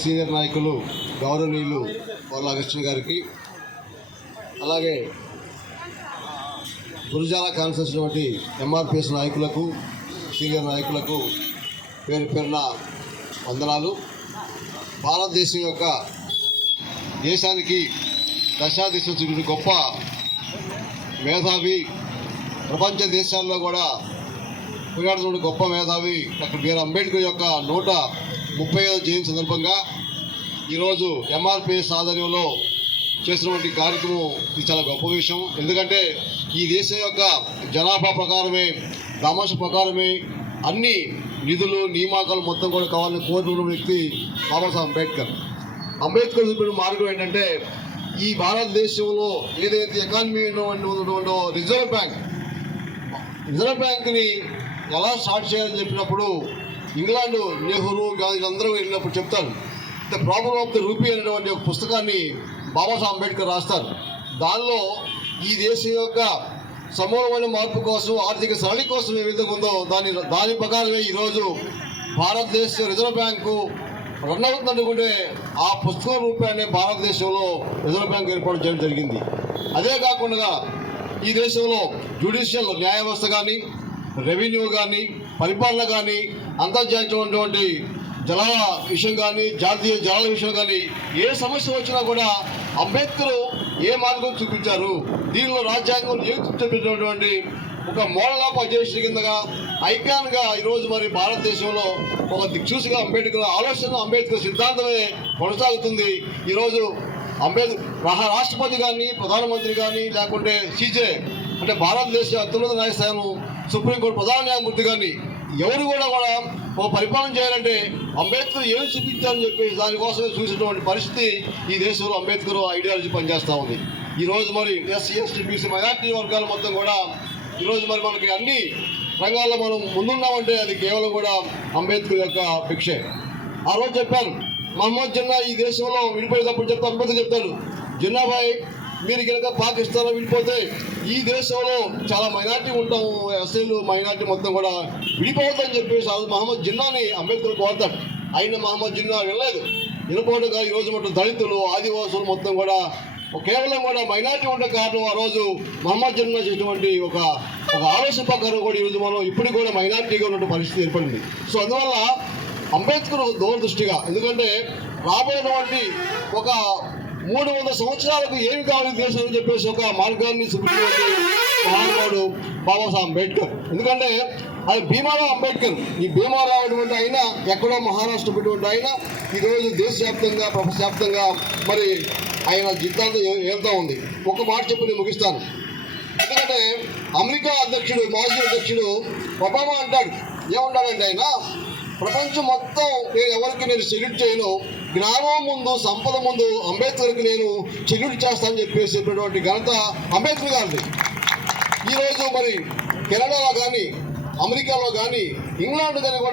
Senior నాయకులు గౌరవనీయులు వర్ల అగస్త్య గారికి, అలాగే గురుజాల కాన్ఫరెన్స్ వంటి ఎంఆర్పిఎస్ నాయకులకు, సీనియర్ నాయకులకు పేరు పేరున వందనాలు. భారతదేశం యొక్క దేశానికి దశాదిశ చూపిన గొప్ప మేధావి, ప్రపంచ దేశాల్లో కూడా పోరాడుతున్న గొప్ప మేధావి డాక్టర్ బిఆర్ అంబేద్కర్ యొక్క 135వ జయంతి సందర్భంగా ఈరోజు ఎంఆర్పిఎస్ ఆధ్వర్యంలో చేసినటువంటి కార్యక్రమం ఇది చాలా గొప్ప విషయం. ఎందుకంటే ఈ దేశం యొక్క జనాభా ప్రకారమే, దామాష ప్రకారమే అన్ని నిధులు నియామకాలు మొత్తం కూడా కావాలని కోరుకున్న వ్యక్తి బాబాసాహెబ్ అంబేద్కర్. అంబేద్కర్ చూపిన మార్గం ఏంటంటే, ఈ భారతదేశంలో ఏదైతే ఎకానమీ ఉందో రిజర్వ్ బ్యాంక్ని ఎలా స్టార్ట్ చేయాలని చెప్పినప్పుడు ఇంగ్లాండ్ నెహ్రూ గాంధీ అందరూ వెళ్ళినప్పుడు చెప్తారు. The problem of the rupee అనేటువంటి ఒక పుస్తకాన్ని బాబాసాహెబ్ అంబేద్కర్ రాస్తారు. దానిలో ఈ దేశం యొక్క సమూలమైన మార్పు కోసం, ఆర్థిక సరళి కోసం ఏ విధంగా ఉందో దాని ప్రకారమే ఈరోజు భారతదేశ రిజర్వ్ బ్యాంకు రన్ అవుతుందనుకుంటే ఆ పుస్తకం రూపాయనే భారతదేశంలో రిజర్వ్ బ్యాంక్ ఏర్పాటు చేయడం జరిగింది. అదే కాకుండా ఈ దేశంలో జ్యుడిషియల్ న్యాయ వ్యవస్థ కానీ, రెవెన్యూ కానీ, పరిపాలన కానీ, అంతర్జాతీయమైనటువంటి జలాల విషయం కానీ, జాతీయ జలాల విషయం కానీ ఏ సమస్య వచ్చినా కూడా అంబేద్కర్ ఏ మార్గం చూపించారు, దీనిలో రాజ్యాంగం ఏం చూపించినటువంటి ఒక మోడల్ ఆఫ్ అజేషన్ కిందగా ఐకాన్గా ఈరోజు మరి భారతదేశంలో ఒక దిక్సూచిగా అంబేద్కర్ ఆలోచన, అంబేద్కర్ సిద్ధాంతమే కొనసాగుతుంది. ఈరోజు రాష్ట్రపతి కానీ, ప్రధానమంత్రి కానీ, లేకుంటే సీజే అంటే భారతదేశ అత్యున్నత న్యాయస్థానం, సుప్రీంకోర్టు ప్రధాన న్యాయమూర్తి కానీ ఎవరు కూడా ఒక పరిపాలన చేయాలంటే అంబేద్కర్ ఏం చూపించారని చెప్పి దానికోసమే చూసినటువంటి పరిస్థితి ఈ దేశంలో అంబేద్కర్ ఐడియాలజీ పనిచేస్తూ ఉంది. ఈరోజు మరి ఎస్సీ, ఎస్టీ, బీసీ, మైనార్టీ వర్గాలు మొత్తం కూడా ఈరోజు మరి మనకి అన్ని రంగాల్లో మనం ముందున్నామంటే అది కేవలం కూడా అంబేద్కర్ యొక్క భిక్షే. ఆ రోజు చెప్పాను, మహమ్మద్ జిన్నా ఈ దేశంలో విడిపోయేటప్పుడు అంబేద్కర్ చెప్తాడు, జిన్నాబాయ్ మీరు కనుక పాకిస్తాన్లో విడిపోతే ఈ దేశంలో చాలా మైనార్టీ ఉంటాము, ఎస్సీలు మైనార్టీ మొత్తం కూడా విడిపోవద్దని చెప్పేసి మహమ్మద్ జిన్నాని అంబేద్కర్ కోరుతాడు. అయినా మహమ్మద్ జిన్నా వెళ్ళలేదు. విడిపోవడంగా ఈరోజు మొత్తం దళితులు, ఆదివాసులు మొత్తం కూడా కేవలం కూడా మైనార్టీ ఉండే కారణం ఆ రోజు మహమ్మద్ జిన్నా చేసినటువంటి ఒక ఆలోచన ప్రకారం కూడా ఈరోజు మనం ఇప్పటికి కూడా మైనార్టీగా ఉన్న పరిస్థితి ఏర్పడింది. సో అందువల్ల అంబేద్కర్ దూరదృష్టిగా, ఎందుకంటే రాబోయేటువంటి ఒక 300 సంవత్సరాలకు ఏమి కావాలి దేశం అని చెప్పేసి ఒక మార్గాన్ని చూపించినటువంటి మహానుభావుడు బాబాసాహెబ్ అంబేద్కర్. ఎందుకంటే అది భీమారావు అంబేద్కర్. ఈ భీమారావు అటువంటి ఆయన ఎక్కడో మహారాష్ట్ర పెట్టినటువంటి ఆయన ఈరోజు దేశవ్యాప్తంగా, ప్రపంచవ్యాప్తంగా మరి ఆయన జీవితాంతం వెళ్తూ ఉంది. ఒక మాట చెప్పి నేను ముగిస్తాను. ఎందుకంటే అమెరికా అధ్యక్షుడు, మాజీ అధ్యక్షుడు ఒబామా అంటాడు, ఏమంటాడంటే ఆయన, ప్రపంచం మొత్తం నేను సెల్యూట్ చేయను, జ్ఞానం ముందు, సంపద ముందు అంబేద్కర్కి నేను సెల్యూట్ చేస్తానని చెప్పేసి చెప్పినటువంటి ఘనత అంబేద్కర్ గారిది. ఈరోజు మరి కెనడాలో కానీ, అమెరికాలో కానీ, ఇంగ్లాండ్ కానీ కూడా